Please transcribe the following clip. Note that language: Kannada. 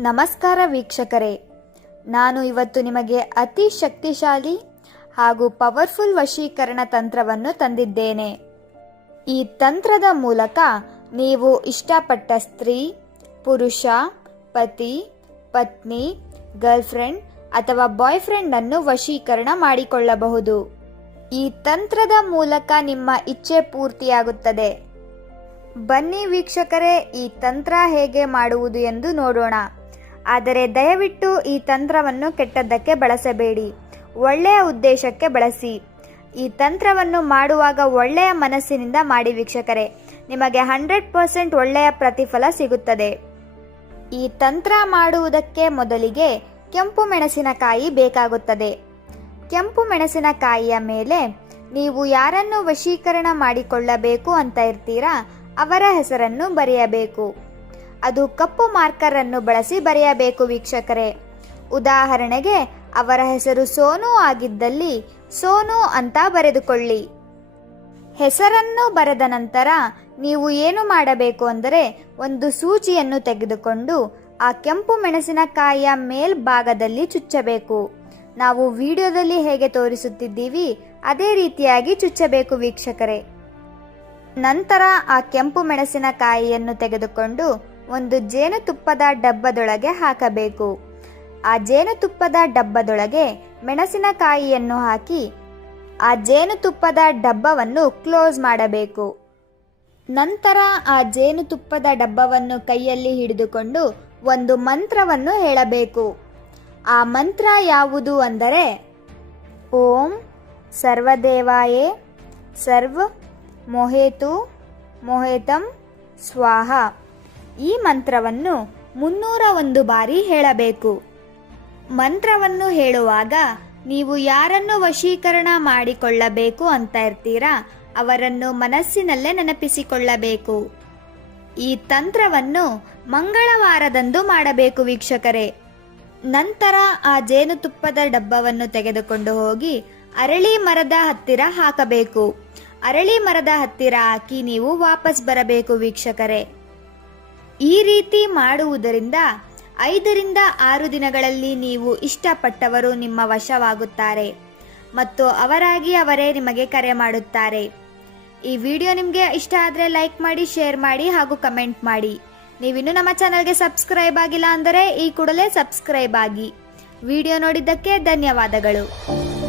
ನಮಸ್ಕಾರ ವೀಕ್ಷಕರೇ. ನಾನು ಇವತ್ತು ನಿಮಗೆ ಅತಿ ಶಕ್ತಿಶಾಲಿ ಹಾಗೂ ಪವರ್ಫುಲ್ ವಶೀಕರಣ ತಂತ್ರವನ್ನು ತಂದಿದ್ದೇನೆ. ಈ ತಂತ್ರದ ಮೂಲಕ ನೀವು ಇಷ್ಟಪಟ್ಟ ಸ್ತ್ರೀ, ಪುರುಷ, ಪತಿ, ಪತ್ನಿ, ಗರ್ಲ್ಫ್ರೆಂಡ್ ಅಥವಾ ಬಾಯ್ ಫ್ರೆಂಡ್ ಅನ್ನು ವಶೀಕರಣ ಮಾಡಿಕೊಳ್ಳಬಹುದು. ಈ ತಂತ್ರದ ಮೂಲಕ ನಿಮ್ಮ ಇಚ್ಛೆ ಪೂರ್ತಿಯಾಗುತ್ತದೆ. ಬನ್ನಿ ವೀಕ್ಷಕರೇ, ಈ ತಂತ್ರ ಹೇಗೆ ಮಾಡುವುದು ಎಂದು ನೋಡೋಣ. ಆದರೆ ದಯವಿಟ್ಟು ಈ ತಂತ್ರವನ್ನು ಕೆಟ್ಟದ್ದಕ್ಕೆ ಬಳಸಬೇಡಿ. ಒಳ್ಳೆಯ ಉದ್ದೇಶಕ್ಕೆ ಬಳಸಿ. ಈ ತಂತ್ರವನ್ನು ಮಾಡುವಾಗ ಒಳ್ಳೆಯ ಮನಸ್ಸಿನಿಂದ ಮಾಡಿ ವೀಕ್ಷಕರೇ, ನಿಮಗೆ ಹಂಡ್ರೆಡ್ ಪರ್ಸೆಂಟ್ ಒಳ್ಳೆಯ ಪ್ರತಿಫಲ ಸಿಗುತ್ತದೆ. ಈ ತಂತ್ರ ಮಾಡುವುದಕ್ಕೆ ಮೊದಲಿಗೆ ಕೆಂಪು ಮೆಣಸಿನಕಾಯಿ ಬೇಕಾಗುತ್ತದೆ. ಕೆಂಪು ಮೆಣಸಿನಕಾಯಿಯ ಮೇಲೆ ನೀವು ಯಾರನ್ನು ವಶೀಕರಣ ಮಾಡಿಕೊಳ್ಳಬೇಕು ಅಂತ ಇರ್ತೀರಾ, ಅವರ ಹೆಸರನ್ನು ಬರೆಯಬೇಕು. ಅದು ಕಪ್ಪು ಮಾರ್ಕರ್ ಅನ್ನು ಬಳಸಿ ಬರೆಯಬೇಕು ವೀಕ್ಷಕರೇ. ಉದಾಹರಣೆಗೆ, ಅವರ ಹೆಸರು ಸೋನು ಆಗಿದ್ದಲ್ಲಿ ಸೋನು ಅಂತ ಬರೆದುಕೊಳ್ಳಿ. ಹೆಸರನ್ನು ಬರೆದ ನಂತರ ನೀವು ಏನು ಮಾಡಬೇಕು ಅಂದರೆ, ಒಂದು ಸೂಚಿಯನ್ನು ತೆಗೆದುಕೊಂಡು ಆ ಕೆಂಪು ಮೆಣಸಿನಕಾಯಿಯ ಮೇಲ್ಭಾಗದಲ್ಲಿ ಚುಚ್ಚಬೇಕು. ನಾವು ವಿಡಿಯೋದಲ್ಲಿ ಹೇಗೆ ತೋರಿಸುತ್ತಿದ್ದೀವಿ, ಅದೇ ರೀತಿಯಾಗಿ ಚುಚ್ಚಬೇಕು ವೀಕ್ಷಕರೇ. ನಂತರ ಆ ಕೆಂಪು ಮೆಣಸಿನಕಾಯಿಯನ್ನು ತೆಗೆದುಕೊಂಡು ಒಂದು ಜೇನುತುಪ್ಪದ ಡಬ್ಬದೊಳಗೆ ಹಾಕಬೇಕು. ಆ ಜೇನುತುಪ್ಪದ ಡಬ್ಬದೊಳಗೆ ಮೆಣಸಿನಕಾಯಿಯನ್ನು ಹಾಕಿ ಆ ಜೇನುತುಪ್ಪದ ಡಬ್ಬವನ್ನು ಕ್ಲೋಸ್ ಮಾಡಬೇಕು. ನಂತರ ಆ ಜೇನುತುಪ್ಪದ ಡಬ್ಬವನ್ನು ಕೈಯಲ್ಲಿ ಹಿಡಿದುಕೊಂಡು ಒಂದು ಮಂತ್ರವನ್ನು ಹೇಳಬೇಕು. ಆ ಮಂತ್ರ ಯಾವುದು ಅಂದರೆ, ಓಂ ಸರ್ವದೇವಾಯೇ ಸರ್ವ ಮೊಹೇತು ಮೊಹೇತಂ ಸ್ವಾಹ. ಈ ಮಂತ್ರವನ್ನು ಮುನ್ನೂರ ಒಂದು ಬಾರಿ ಹೇಳಬೇಕು. ಮಂತ್ರವನ್ನು ಹೇಳುವಾಗ ನೀವು ಯಾರನ್ನು ವಶೀಕರಣ ಮಾಡಿಕೊಳ್ಳಬೇಕು ಅಂತ ಇರ್ತೀರಾ, ಅವರನ್ನು ಮನಸ್ಸಿನಲ್ಲೇ ನೆನಪಿಸಿಕೊಳ್ಳಬೇಕು. ಈ ತಂತ್ರವನ್ನು ಮಂಗಳವಾರದಂದು ಮಾಡಬೇಕು ವೀಕ್ಷಕರೇ. ನಂತರ ಆ ಜೇನುತುಪ್ಪದ ಡಬ್ಬವನ್ನು ತೆಗೆದುಕೊಂಡು ಹೋಗಿ ಅರಳಿ ಮರದ ಹತ್ತಿರ ಹಾಕಬೇಕು. ಅರಳಿ ಮರದ ಹತ್ತಿರ ಹಾಕಿ ನೀವು ವಾಪಸ್ ಬರಬೇಕು ವೀಕ್ಷಕರೇ. ಈ ರೀತಿ ಮಾಡುವುದರಿಂದ ಐದರಿಂದ ಆರು ದಿನಗಳಲ್ಲಿ ನೀವು ಇಷ್ಟಪಟ್ಟವರು ನಿಮ್ಮ ವಶವಾಗುತ್ತಾರೆ ಮತ್ತು ಅವರಾಗಿ ಅವರೇ ನಿಮಗೆ ಕರೆ ಮಾಡುತ್ತಾರೆ. ಈ ವಿಡಿಯೋ ನಿಮಗೆ ಇಷ್ಟ ಆದರೆ ಲೈಕ್ ಮಾಡಿ, ಶೇರ್ ಮಾಡಿ ಹಾಗೂ ಕಮೆಂಟ್ ಮಾಡಿ. ನೀವಿನ್ನೂ ನಮ್ಮ ಚಾನಲ್ಗೆ ಸಬ್ಸ್ಕ್ರೈಬ್ ಆಗಿಲ್ಲ ಅಂದರೆ ಈ ಕೂಡಲೇ ಸಬ್ಸ್ಕ್ರೈಬ್ ಆಗಿ. ವಿಡಿಯೋ ನೋಡಿದ್ದಕ್ಕೆ ಧನ್ಯವಾದಗಳು.